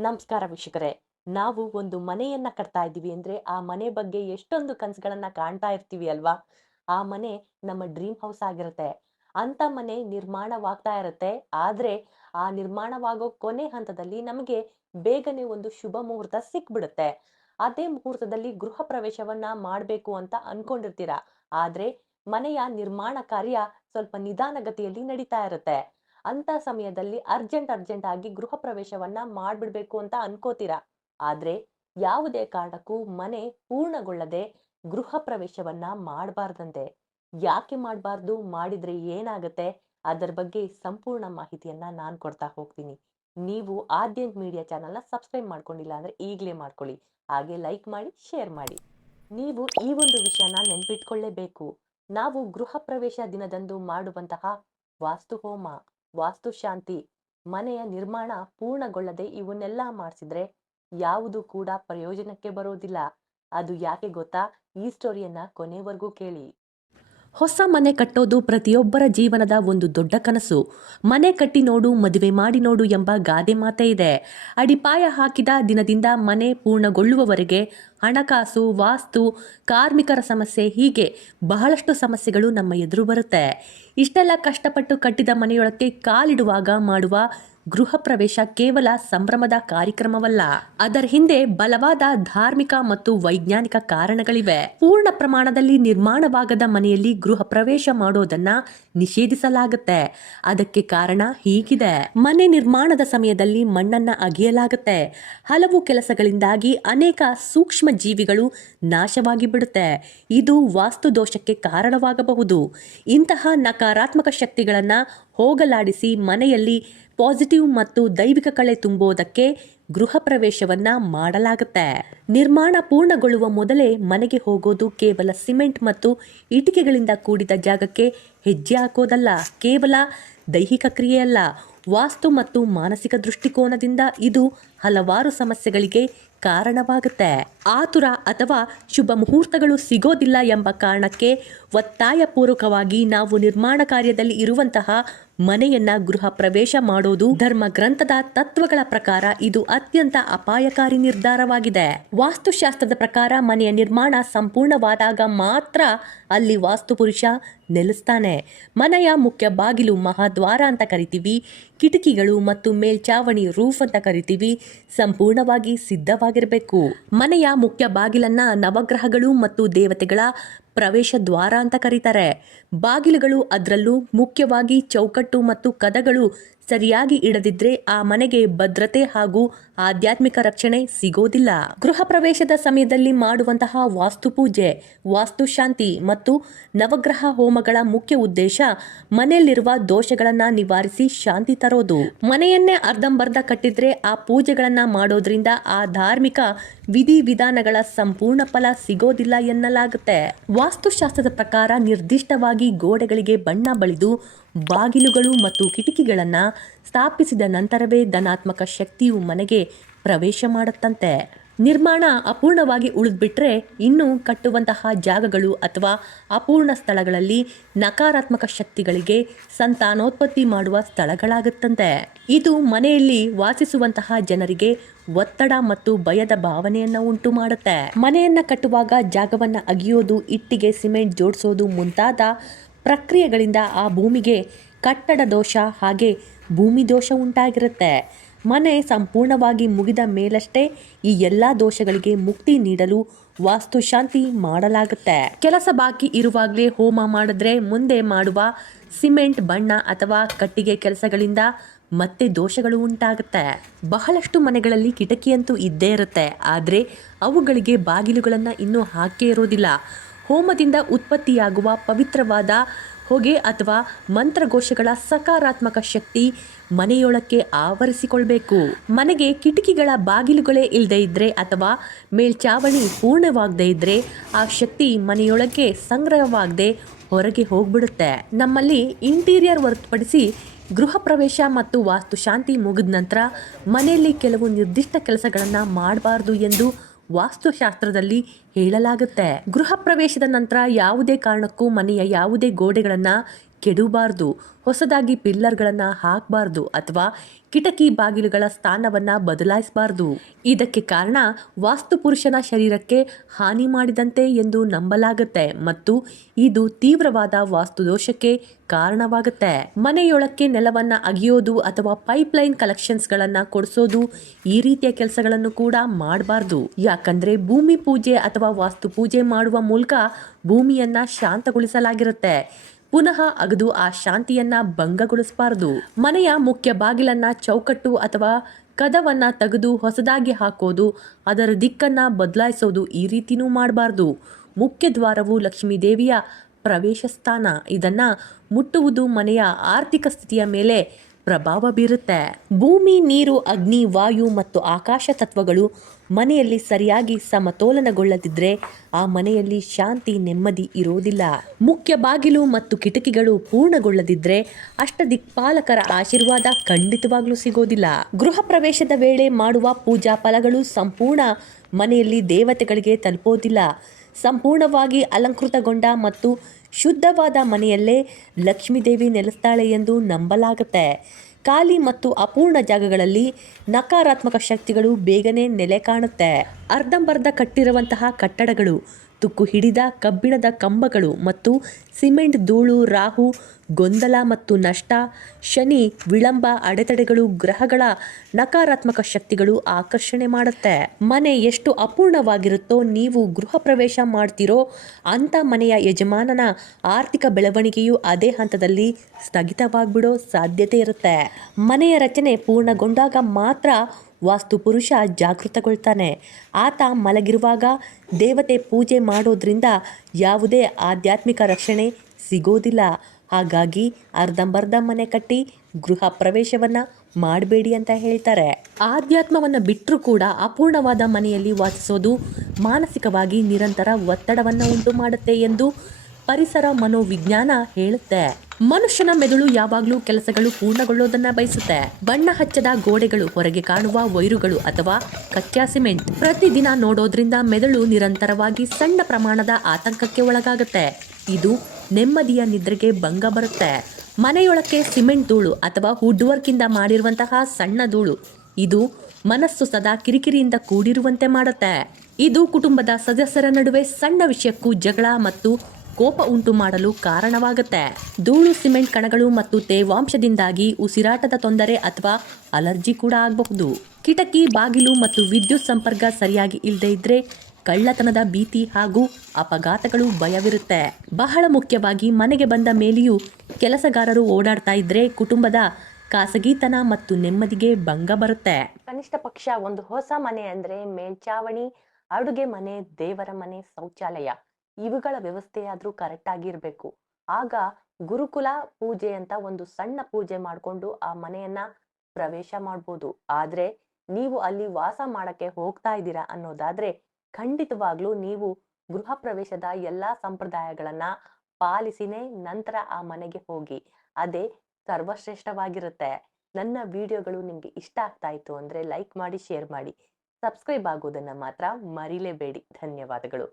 ನಮಸ್ಕಾರ ವೀಕ್ಷಕರೇ. ನಾವು ಒಂದು ಮನೆಯನ್ನ ಕಟ್ತಾ ಇದ್ದೀವಿ ಅಂದ್ರೆ ಆ ಮನೆ ಬಗ್ಗೆ ಎಷ್ಟೊಂದು ಕನಸುಗಳನ್ನ ಕಾಣ್ತಾ ಇರ್ತೀವಿ ಅಲ್ವಾ? ಆ ಮನೆ ನಮ್ಮ ಡ್ರೀಮ್ ಹೌಸ್ ಆಗಿರುತ್ತೆ. ಅಂತ ಮನೆ ನಿರ್ಮಾಣವಾಗ್ತಾ ಇರುತ್ತೆ. ಆದ್ರೆ ಆ ನಿರ್ಮಾಣವಾಗೋ ಕೊನೆ ಹಂತದಲ್ಲಿ ನಮಗೆ ಬೇಗನೆ ಒಂದು ಶುಭ ಮುಹೂರ್ತ ಸಿಕ್ಬಿಡುತ್ತೆ. ಅದೇ ಮುಹೂರ್ತದಲ್ಲಿ ಗೃಹ ಪ್ರವೇಶವನ್ನ ಮಾಡ್ಬೇಕು ಅಂತ ಅನ್ಕೊಂಡಿರ್ತೀರ. ಆದ್ರೆ ಮನೆಯ ನಿರ್ಮಾಣ ಕಾರ್ಯ ಸ್ವಲ್ಪ ನಿಧಾನಗತಿಯಲ್ಲಿ ನಡೀತಾ ಇರುತ್ತೆ. ಅಂತ ಸಮಯದಲ್ಲಿ ಅರ್ಜೆಂಟ್ ಆಗಿ ಗೃಹ ಪ್ರವೇಶವನ್ನ ಮಾಡ್ಬಿಡ್ಬೇಕು ಅಂತ ಅನ್ಕೋತೀರಾ. ಆದ್ರೆ ಯಾವುದೇ ಕಾರಣಕ್ಕೂ ಮನೆ ಪೂರ್ಣಗೊಳ್ಳದೆ ಗೃಹ ಪ್ರವೇಶವನ್ನ ಮಾಡಬಾರ್ದಂತೆ. ಯಾಕೆ ಮಾಡಬಾರ್ದು? ಮಾಡಿದ್ರೆ ಏನಾಗತ್ತೆ? ಅದರ ಬಗ್ಗೆ ಸಂಪೂರ್ಣ ಮಾಹಿತಿಯನ್ನ ನಾನ್ ಕೊಡ್ತಾ ಹೋಗ್ತೀನಿ. ನೀವು ಆದ್ಯಂತ್ ಮೀಡಿಯಾ ಚಾನೆಲ್‌ನ ಸಬ್ಸ್ಕ್ರೈಬ್ ಮಾಡ್ಕೊಂಡಿಲ್ಲ ಅಂದ್ರೆ ಈಗ್ಲೇ ಮಾಡ್ಕೊಳ್ಳಿ. ಹಾಗೆ ಲೈಕ್ ಮಾಡಿ, ಶೇರ್ ಮಾಡಿ. ನೀವು ಈ ಒಂದು ವಿಷಯನ ನೆನ್ಪಿಟ್ಕೊಳ್ಳೇಬೇಕು. ನಾವು ಗೃಹ ಪ್ರವೇಶ ದಿನದಂದು ಮಾಡುವಂತಹ ವಾಸ್ತು ಹೋಮ, ವಾಸ್ತು ಶಾಂತಿ, ಮನೆಯ ನಿರ್ಮಾಣ ಪೂರ್ಣಗೊಳ್ಳದೆ ಇವನ್ನೆಲ್ಲ ಮಾಡಿಸಿದ್ರೆ ಯಾವುದು ಕೂಡ ಪ್ರಯೋಜನಕ್ಕೆ ಬರೋದಿಲ್ಲ. ಅದು ಯಾಕೆ ಗೊತ್ತಾ? ಈ ಸ್ಟೋರಿಯನ್ನ ಕೊನೆವರೆಗೂ ಕೇಳಿ. ಹೊಸ ಮನೆ ಕಟ್ಟೋದು ಪ್ರತಿಯೊಬ್ಬರ ಜೀವನದ ಒಂದು ದೊಡ್ಡ ಕನಸು. ಮನೆ ಕಟ್ಟಿ ನೋಡು, ಮದುವೆ ಮಾಡಿ ನೋಡು ಎಂಬ ಗಾದೆ ಮಾತೇ ಇದೆ. ಅಡಿಪಾಯ ಹಾಕಿದ ದಿನದಿಂದ ಮನೆ ಪೂರ್ಣಗೊಳ್ಳುವವರೆಗೆ ಹಣಕಾಸು, ವಾಸ್ತು, ಕಾರ್ಮಿಕರ ಸಮಸ್ಯೆ ಹೀಗೆ ಬಹಳಷ್ಟು ಸಮಸ್ಯೆಗಳು ನಮ್ಮ ಎದುರು ಬರುತ್ತೆ. ಇಷ್ಟೆಲ್ಲ ಕಷ್ಟಪಟ್ಟು ಕಟ್ಟಿದ ಮನೆಯೊಳಕ್ಕೆ ಕಾಲಿಡುವಾಗ ಮಾಡುವ ಗೃಹ ಪ್ರವೇಶ ಕೇವಲ ಸಂಭ್ರಮದ ಕಾರ್ಯಕ್ರಮವಲ್ಲ. ಅದರ ಹಿಂದೆ ಬಲವಾದ ಧಾರ್ಮಿಕ ಮತ್ತು ವೈಜ್ಞಾನಿಕ ಕಾರಣಗಳಿವೆ. ಪೂರ್ಣ ಪ್ರಮಾಣದಲ್ಲಿ ನಿರ್ಮಾಣವಾಗದ ಮನೆಯಲ್ಲಿ ಗೃಹ ಪ್ರವೇಶ ಮಾಡೋದನ್ನ ನಿಷೇಧಿಸಲಾಗುತ್ತೆ. ಅದಕ್ಕೆ ಕಾರಣ ಹೀಗಿದೆ. ಮನೆ ನಿರ್ಮಾಣದ ಸಮಯದಲ್ಲಿ ಮಣ್ಣನ್ನ ಅಗೆಯಲಾಗುತ್ತೆ. ಹಲವು ಕೆಲಸಗಳಿಂದಾಗಿ ಅನೇಕ ಸೂಕ್ಷ್ಮ ಜೀವಿಗಳು ನಾಶವಾಗಿ ಬಿಡುತ್ತೆ. ಇದು ವಾಸ್ತು ದೋಷಕ್ಕೆ ಕಾರಣವಾಗಬಹುದು. ಇಂತಹ ನಕಾರಾತ್ಮಕ ಶಕ್ತಿಗಳನ್ನ ಹೋಗಲಾಡಿಸಿ ಮನೆಯಲ್ಲಿ ಪಾಸಿಟಿವ್ ಮತ್ತು ದೈವಿಕ ಕಳೆ ತುಂಬೋದಕ್ಕೆ ಗೃಹ ಪ್ರವೇಶವನ್ನ ಮಾಡಲಾಗುತ್ತೆ. ನಿರ್ಮಾಣ ಪೂರ್ಣಗೊಳ್ಳುವ ಮೊದಲೇ ಮನೆಗೆ ಹೋಗೋದು ಕೇವಲ ಸಿಮೆಂಟ್ ಮತ್ತು ಇಟಿಕೆಗಳಿಂದ ಕೂಡಿದ ಜಾಗಕ್ಕೆ ಹೆಜ್ಜೆ ಹಾಕೋದಲ್ಲ. ಕೇವಲ ದೈಹಿಕ ಕ್ರಿಯೆಯಲ್ಲ, ವಾಸ್ತು ಮತ್ತು ಮಾನಸಿಕ ದೃಷ್ಟಿಕೋನದಿಂದ ಇದು ಹಲವಾರು ಸಮಸ್ಯೆಗಳಿಗೆ ಕಾರಣವಾಗುತ್ತೆ. ಆತುರ ಅಥವಾ ಶುಭ ಮುಹೂರ್ತಗಳು ಸಿಗೋದಿಲ್ಲ ಎಂಬ ಕಾರಣಕ್ಕೆ ಒತ್ತಾಯಪೂರ್ವಕವಾಗಿ ನಾವು ನಿರ್ಮಾಣ ಕಾರ್ಯದಲ್ಲಿ ಇರುವಂತಹ ಮನೆಯನ್ನ ಗೃಹ ಪ್ರವೇಶ ಮಾಡೋದು ಧರ್ಮ ಗ್ರಂಥದ ತತ್ವಗಳ ಪ್ರಕಾರ ಇದು ಅತ್ಯಂತ ಅಪಾಯಕಾರಿ ನಿರ್ಧಾರವಾಗಿದೆ. ವಾಸ್ತುಶಾಸ್ತ್ರದ ಪ್ರಕಾರ ಮನೆಯ ನಿರ್ಮಾಣ ಸಂಪೂರ್ಣವಾದಾಗ ಮಾತ್ರ ಅಲ್ಲಿ ವಾಸ್ತು ಪುರುಷ ನೆಲೆಸ್ತಾನೆ. ಮನೆಯ ಮುಖ್ಯ ಬಾಗಿಲು ಮಹಾದ್ವಾರ ಅಂತ ಕರಿತೀವಿ. ಕಿಟಕಿಗಳು ಮತ್ತು ಮೇಲ್ಚಾವಣಿ ರೂಫ್ ಅಂತ ಕರಿತೀವಿ. ಸಂಪೂರ್ಣವಾಗಿ ಸಿದ್ಧವಾಗಿರಬೇಕು. ಮನೆಯ ಮುಖ್ಯ ಬಾಗಿಲನ್ನ ನವಗ್ರಹಗಳು ಮತ್ತು ದೇವತೆಗಳ ಪ್ರವೇಶ ದ್ವಾರ ಅಂತ ಕರೀತಾರೆ. ಬಾಗಿಲುಗಳು, ಅದರಲ್ಲೂ ಮುಖ್ಯವಾಗಿ ಚೌಕಟ್ಟು ಮತ್ತು ಕದಗಳು ಸರಿಯಾಗಿ ಇಡದಿದ್ರೆ ಆ ಮನೆಗೆ ಭದ್ರತೆ ಹಾಗೂ ಆಧ್ಯಾತ್ಮಿಕ ರಕ್ಷಣೆ ಸಿಗೋದಿಲ್ಲ. ಗೃಹ ಪ್ರವೇಶದ ಸಮಯದಲ್ಲಿ ಮಾಡುವಂತಹ ವಾಸ್ತು ಪೂಜೆ, ವಾಸ್ತು ಶಾಂತಿ ಮತ್ತು ನವಗ್ರಹ ಹೋಮಗಳ ಮುಖ್ಯ ಉದ್ದೇಶ ಮನೆಯಲ್ಲಿರುವ ದೋಷಗಳನ್ನ ನಿವಾರಿಸಿ ಶಾಂತಿ ತರೋದು. ಮನೆಯನ್ನೇ ಅರ್ಧಂಬರ್ಧ ಕಟ್ಟಿದ್ರೆ ಆ ಪೂಜೆಗಳನ್ನ ಮಾಡೋದ್ರಿಂದ ಆ ಧಾರ್ಮಿಕ ವಿಧಿವಿಧಾನಗಳ ಸಂಪೂರ್ಣ ಫಲ ಸಿಗೋದಿಲ್ಲ ಎನ್ನಲಾಗುತ್ತೆ. ವಾಸ್ತುಶಾಸ್ತ್ರದ ಪ್ರಕಾರ ನಿರ್ದಿಷ್ಟವಾಗಿ ಗೋಡೆಗಳಿಗೆ ಬಣ್ಣ ಬಳಿದು ಬಾಗಿಲುಗಳು ಮತ್ತು ಕಿಟಕಿಗಳನ್ನ ಸ್ಥಾಪಿಸಿದ ನಂತರವೇ ಧನಾತ್ಮಕ ಶಕ್ತಿಯು ಮನೆಗೆ ಪ್ರವೇಶ ಮಾಡುತ್ತಂತೆ. ನಿರ್ಮಾಣ ಅಪೂರ್ಣವಾಗಿ ಉಳಿದ್ಬಿಟ್ರೆ ಇನ್ನು ಕಟ್ಟುವಂತಹ ಜಾಗಗಳು ಅಥವಾ ಅಪೂರ್ಣ ಸ್ಥಳಗಳಲ್ಲಿ ನಕಾರಾತ್ಮಕ ಶಕ್ತಿಗಳಿಗೆ ಸಂತಾನೋತ್ಪತ್ತಿ ಮಾಡುವ ಸ್ಥಳಗಳಾಗುತ್ತಂತೆ. ಇದು ಮನೆಯಲ್ಲಿ ವಾಸಿಸುವಂತಹ ಜನರಿಗೆ ಒತ್ತಡ ಮತ್ತು ಭಯದ ಭಾವನೆಯನ್ನ ಉಂಟು ಮಾಡುತ್ತೆ. ಮನೆಯನ್ನ ಕಟ್ಟುವಾಗ ಜಾಗವನ್ನ ಅಗಿಯೋದು, ಇಟ್ಟಿಗೆ ಸಿಮೆಂಟ್ ಜೋಡಿಸೋದು ಮುಂತಾದ ಪ್ರಕ್ರಿಯೆಗಳಿಂದ ಆ ಭೂಮಿಗೆ ಕಟ್ಟಡ ದೋಷ ಹಾಗೆ ಭೂಮಿ ದೋಷ ಉಂಟಾಗಿರುತ್ತೆ. ಮನೆ ಸಂಪೂರ್ಣವಾಗಿ ಮುಗಿದ ಮೇಲಷ್ಟೇ ಈ ಎಲ್ಲ ದೋಷಗಳಿಗೆ ಮುಕ್ತಿ ನೀಡಲು ವಾಸ್ತು ಶಾಂತಿ ಮಾಡಲಾಗುತ್ತೆ. ಕೆಲಸ ಬಾಕಿ ಇರುವಾಗಲೇ ಹೋಮ ಮಾಡಿದ್ರೆ ಮುಂದೆ ಮಾಡುವ ಸಿಮೆಂಟ್, ಬಣ್ಣ ಅಥವಾ ಕಟ್ಟಿಗೆ ಕೆಲಸಗಳಿಂದ ಮತ್ತೆ ದೋಷಗಳು ಉಂಟಾಗುತ್ತೆ. ಬಹಳಷ್ಟು ಮನೆಗಳಲ್ಲಿ ಕಿಟಕಿಯಂತೂ ಇದ್ದೇ ಇರುತ್ತೆ. ಆದರೆ ಅವುಗಳಿಗೆ ಬಾಗಿಲುಗಳನ್ನು ಇನ್ನೂ ಹಾಕೇ ಇರೋದಿಲ್ಲ. ಹೋಮದಿಂದ ಉತ್ಪತ್ತಿಯಾಗುವ ಪವಿತ್ರವಾದ ಹೊಗೆ ಅಥವಾ ಮಂತ್ರಘೋಷಗಳ ಸಕಾರಾತ್ಮಕ ಶಕ್ತಿ ಮನೆಯೊಳಕ್ಕೆ ಆವರಿಸಿಕೊಳ್ಬೇಕು. ಮನೆಗೆ ಕಿಟಕಿಗಳ ಬಾಗಿಲುಗಳೇ ಇಲ್ಲದೆ ಇದ್ರೆ ಅಥವಾ ಮೇಲ್ಚಾವಣಿ ಪೂರ್ಣವಾಗದೇ ಇದ್ರೆ ಆ ಶಕ್ತಿ ಮನೆಯೊಳಕ್ಕೆ ಸಂಗ್ರಹವಾಗದೆ ಹೊರಗೆ ಹೋಗ್ಬಿಡುತ್ತೆ. ನಮ್ಮಲ್ಲಿ ಇಂಟೀರಿಯರ್ ಹೊರತುಪಡಿಸಿ ಗೃಹ ಪ್ರವೇಶ ಮತ್ತು ವಾಸ್ತು ಶಾಂತಿ ಮುಗಿದ ನಂತರ ಮನೆಯಲ್ಲಿ ಕೆಲವು ನಿರ್ದಿಷ್ಟ ಕೆಲಸಗಳನ್ನು ಮಾಡಬಾರ್ದು ಎಂದು ವಾಸ್ತುಶಾಸ್ತ್ರದಲ್ಲಿ ಹೇಳಲಾಗುತ್ತೆ. ಗೃಹ ಪ್ರವೇಶದ ನಂತರ ಯಾವುದೇ ಕಾರಣಕ್ಕೂ ಮನೆಯ ಯಾವುದೇ ಗೋಡೆಗಳನ್ನು ಕೆಡಬಾರ್ದು, ಹೊಸದಾಗಿ ಪಿಲ್ಲರ್ಗಳನ್ನು ಹಾಕಬಾರ್ದು ಅಥವಾ ಕಿಟಕಿ ಬಾಗಿಲುಗಳ ಸ್ಥಾನವನ್ನು ಬದಲಾಯಿಸಬಾರ್ದು. ಇದಕ್ಕೆ ಕಾರಣ ವಾಸ್ತುಪುರುಷನ ಶರೀರಕ್ಕೆ ಹಾನಿ ಮಾಡಿದಂತೆ ಎಂದು ನಂಬಲಾಗುತ್ತೆ ಮತ್ತು ಇದು ತೀವ್ರವಾದ ವಾಸ್ತುದೋಷಕ್ಕೆ ಕಾರಣವಾಗುತ್ತೆ. ಮನೆಯೊಳಕ್ಕೆ ನೆಲವನ್ನ ಅಗಿಯೋದು ಅಥವಾ ಪೈಪ್ಲೈನ್ ಕಲೆಕ್ಷನ್ಸ್ಗಳನ್ನು ಕೊಡಿಸೋದು, ಈ ರೀತಿಯ ಕೆಲಸಗಳನ್ನು ಕೂಡ ಮಾಡಬಾರ್ದು. ಯಾಕಂದ್ರೆ ಭೂಮಿ ಪೂಜೆ ಅಥವಾ ವಾಸ್ತು ಪೂಜೆ ಮಾಡುವ ಮೂಲಕ ಭೂಮಿಯನ್ನ ಶಾಂತಗೊಳಿಸಲಾಗಿರುತ್ತೆ. ಪುನಃ ಅಗದು ಆ ಶಾಂತಿಯನ್ನ ಭಂಗಗೊಳಿಸಬಾರದು. ಮನೆಯ ಮುಖ್ಯ ಬಾಗಿಲನ್ನ, ಚೌಕಟ್ಟು ಅಥವಾ ಕದವನ್ನ ತೆಗೆದು ಹೊಸದಾಗಿ ಹಾಕೋದು, ಅದರ ದಿಕ್ಕನ್ನ ಬದಲಾಯಿಸೋದು, ಈ ರೀತಿನೂ ಮಾಡಬಾರ್ದು. ಮುಖ್ಯ ದ್ವಾರವು ಲಕ್ಷ್ಮೀ ದೇವಿಯ ಪ್ರವೇಶ ಸ್ಥಾನ. ಇದನ್ನ ಮುಟ್ಟುವುದು ಮನೆಯ ಆರ್ಥಿಕ ಸ್ಥಿತಿಯ ಮೇಲೆ ಪ್ರಭಾವ ಬೀರುತ್ತೆ. ಭೂಮಿ, ನೀರು, ಅಗ್ನಿ, ವಾಯು ಮತ್ತು ಆಕಾಶ ತತ್ವಗಳು ಮನೆಯಲ್ಲಿ ಸರಿಯಾಗಿ ಸಮತೋಲನಗೊಳ್ಳದಿದ್ರೆ ಆ ಮನೆಯಲ್ಲಿ ಶಾಂತಿ, ನೆಮ್ಮದಿ ಇರೋದಿಲ್ಲ. ಮುಖ್ಯ ಬಾಗಿಲು ಮತ್ತು ಕಿಟಕಿಗಳು ಪೂರ್ಣಗೊಳ್ಳದಿದ್ರೆ ಅಷ್ಟದಿಕ್ಪಾಲಕರ ಆಶೀರ್ವಾದ ಖಂಡಿತವಾಗ್ಲೂ ಸಿಗೋದಿಲ್ಲ. ಗೃಹ ಪ್ರವೇಶದ ವೇಳೆ ಮಾಡುವ ಪೂಜಾ ಫಲಗಳು ಸಂಪೂರ್ಣ ಮನೆಯಲ್ಲಿ ದೇವತೆಗಳಿಗೆ ತಲುಪೋದಿಲ್ಲ. ಸಂಪೂರ್ಣವಾಗಿ ಅಲಂಕೃತಗೊಂಡ ಮತ್ತು ಶುದ್ಧವಾದ ಮನೆಯಲ್ಲೇ ಲಕ್ಷ್ಮೀದೇವಿ ನೆಲೆಸ್ತಾಳೆ ಎಂದು ನಂಬಲಾಗುತ್ತೆ. ಖಾಲಿ ಮತ್ತು ಅಪೂರ್ಣ ಜಾಗಗಳಲ್ಲಿ ನಕಾರಾತ್ಮಕ ಶಕ್ತಿಗಳು ಬೇಗನೆ ನೆಲೆ ಕಾಣುತ್ತೆ. ಅರ್ಧಂಬರ್ಧ ಕಟ್ಟಿರುವಂತಹ ಕಟ್ಟಡಗಳು, ತುಕ್ಕು ಹಿಡಿದ ಕಬ್ಬಿಣದ ಕಂಬಗಳು ಮತ್ತು ಸಿಮೆಂಟ್ ಧೂಳು, ರಾಹು, ಗೊಂದಲ ಮತ್ತು ನಷ್ಟ, ಶನಿ, ವಿಳಂಬ, ಅಡೆತಡೆಗಳು, ಗ್ರಹಗಳ ನಕಾರಾತ್ಮಕ ಶಕ್ತಿಗಳು ಆಕರ್ಷಣೆ ಮಾಡುತ್ತೆ. ಮನೆ ಎಷ್ಟು ಅಪೂರ್ಣವಾಗಿರುತ್ತೋ, ನೀವು ಗೃಹ ಪ್ರವೇಶ ಮಾಡ್ತಿರೋ ಅಂತ ಮನೆಯ ಯಜಮಾನನ ಆರ್ಥಿಕ ಬೆಳವಣಿಗೆಯು ಅದೇ ಹಂತದಲ್ಲಿ ಸ್ಥಗಿತವಾಗ್ಬಿಡೋ ಸಾಧ್ಯತೆ ಇರುತ್ತೆ. ಮನೆಯ ರಚನೆ ಪೂರ್ಣಗೊಂಡಾಗ ಮಾತ್ರ ವಾಸ್ತುಪುರುಷ ಜಾಗೃತಗೊಳ್ತಾನೆ. ಆತ ಮಲಗಿರುವಾಗ ದೇವತೆ ಪೂಜೆ ಮಾಡೋದ್ರಿಂದ ಯಾವುದೇ ಆಧ್ಯಾತ್ಮಿಕ ರಕ್ಷಣೆ ಸಿಗೋದಿಲ್ಲ. ಹಾಗಾಗಿ ಅರ್ಧಂಬರ್ಧ ಮನೆ ಕಟ್ಟಿ ಗೃಹ ಪ್ರವೇಶವನ್ನ ಮಾಡಬೇಡಿ ಅಂತ ಹೇಳ್ತಾರೆ. ಆಧ್ಯಾತ್ಮವನ್ನ ಬಿಟ್ಟರೂ ಕೂಡ ಅಪೂರ್ಣವಾದ ಮನೆಯಲ್ಲಿ ವಾಸಿಸೋದು ಮಾನಸಿಕವಾಗಿ ನಿರಂತರ ಒತ್ತಡವನ್ನು ಉಂಟು ಮಾಡುತ್ತೆ ಎಂದು ಪರಿಸರ ಮನೋವಿಜ್ಞಾನ ಹೇಳುತ್ತೆ. ಮನುಷ್ಯನ ಮೆದುಳು ಯಾವಾಗಲೂ ಕೆಲಸಗಳು ಪೂರ್ಣಗೊಳ್ಳೋದನ್ನ ಬಯಸುತ್ತೆ. ಬಣ್ಣ ಹಚ್ಚದ ಗೋಡೆಗಳು, ಹೊರಗೆ ಕಾಣುವ ವೈರುಗಳು ಅಥವಾ ಕಚ್ಚಾ ಸಿಮೆಂಟ್ ಪ್ರತಿದಿನ ನೋಡೋದ್ರಿಂದ ಮೆದುಳು ನಿರಂತರವಾಗಿ ಸಣ್ಣ ಪ್ರಮಾಣದ ಆತಂಕಕ್ಕೆ ಒಳಗಾಗುತ್ತೆ. ಇದು ನೆಮ್ಮದಿಯ ನಿದ್ರೆಗೆ ಭಂಗ ಬರುತ್ತೆ. ಮನೆಯೊಳಕ್ಕೆ ಸಿಮೆಂಟ್ ಧೂಳು ಅಥವಾ ವುಡ್ ವರ್ಕ್ ಇಂದ ಮಾಡಿರುವಂತಹ ಸಣ್ಣ ಧೂಳು, ಇದು ಮನಸ್ಸು ಸದಾ ಕಿರಿಕಿರಿಯಿಂದ ಕೂಡಿರುವಂತೆ ಮಾಡುತ್ತೆ. ಇದು ಕುಟುಂಬದ ಸದಸ್ಯರ ನಡುವೆ ಸಣ್ಣ ವಿಷಯಕ್ಕೂ ಜಗಳ ಮತ್ತು ಕೋಪ ಉಂಟು ಮಾಡಲು ಕಾರಣವಾಗುತ್ತೆ. ಧೂಳು, ಸಿಮೆಂಟ್ ಕಣಗಳು ಮತ್ತು ತೇವಾಂಶದಿಂದಾಗಿ ಉಸಿರಾಟದ ತೊಂದರೆ ಅಥವಾ ಅಲರ್ಜಿ ಕೂಡ ಆಗಬಹುದು. ಕಿಟಕಿ, ಬಾಗಿಲು ಮತ್ತು ವಿದ್ಯುತ್ ಸಂಪರ್ಕ ಸರಿಯಾಗಿ ಇಲ್ಲದೆ ಇದ್ರೆ ಕಳ್ಳತನದ ಭೀತಿ ಹಾಗೂ ಅಪಘಾತಗಳು ಭಯವಿರುತ್ತೆ. ಬಹಳ ಮುಖ್ಯವಾಗಿ ಮನೆಗೆ ಬಂದ ಮೇಲೆಯೂ ಕೆಲಸಗಾರರು ಓಡಾಡ್ತಾ ಇದ್ರೆ ಕುಟುಂಬದ ಖಾಸಗಿತನ ಮತ್ತು ನೆಮ್ಮದಿಗೆ ಭಂಗ ಬರುತ್ತೆ. ಕನಿಷ್ಠ ಪಕ್ಷ ಒಂದು ಹೊಸ ಮನೆ ಅಂದ್ರೆ ಮೇಲ್ಚಾವಣಿ, ಅಡುಗೆ ಮನೆ, ದೇವರ ಮನೆ, ಶೌಚಾಲಯ ಇವುಗಳ ವ್ಯವಸ್ಥೆಯಾದ್ರೂ ಕರೆಕ್ಟ್ ಆಗಿರ್ಬೇಕು. ಆಗ ಗುರುಕುಲ ಪೂಜೆ ಅಂತ ಒಂದು ಸಣ್ಣ ಪೂಜೆ ಮಾಡ್ಕೊಂಡು ಆ ಮನೆಯನ್ನ ಪ್ರವೇಶ ಮಾಡ್ಬೋದು. ಆದ್ರೆ ನೀವು ಅಲ್ಲಿ ವಾಸ ಮಾಡಕ್ಕೆ ಹೋಗ್ತಾ ಇದ್ದೀರಾ ಅನ್ನೋದಾದ್ರೆ ಖಂಡಿತವಾಗ್ಲೂ ನೀವು ಗೃಹ ಪ್ರವೇಶದ ಎಲ್ಲಾ ಸಂಪ್ರದಾಯಗಳನ್ನ ಪಾಲಿಸಿನೇ ನಂತರ ಆ ಮನೆಗೆ ಹೋಗಿ. ಅದೇ ಸರ್ವಶ್ರೇಷ್ಠವಾಗಿರುತ್ತೆ. ನನ್ನ ವಿಡಿಯೋಗಳು ನಿಮ್ಗೆ ಇಷ್ಟ ಆಗ್ತಾ ಇತ್ತು ಅಂದ್ರೆ ಲೈಕ್ ಮಾಡಿ, ಶೇರ್ ಮಾಡಿ, ಸಬ್ಸ್ಕ್ರೈಬ್ ಆಗೋದನ್ನ ಮಾತ್ರ ಮರಿಲೇಬೇಡಿ. ಧನ್ಯವಾದಗಳು.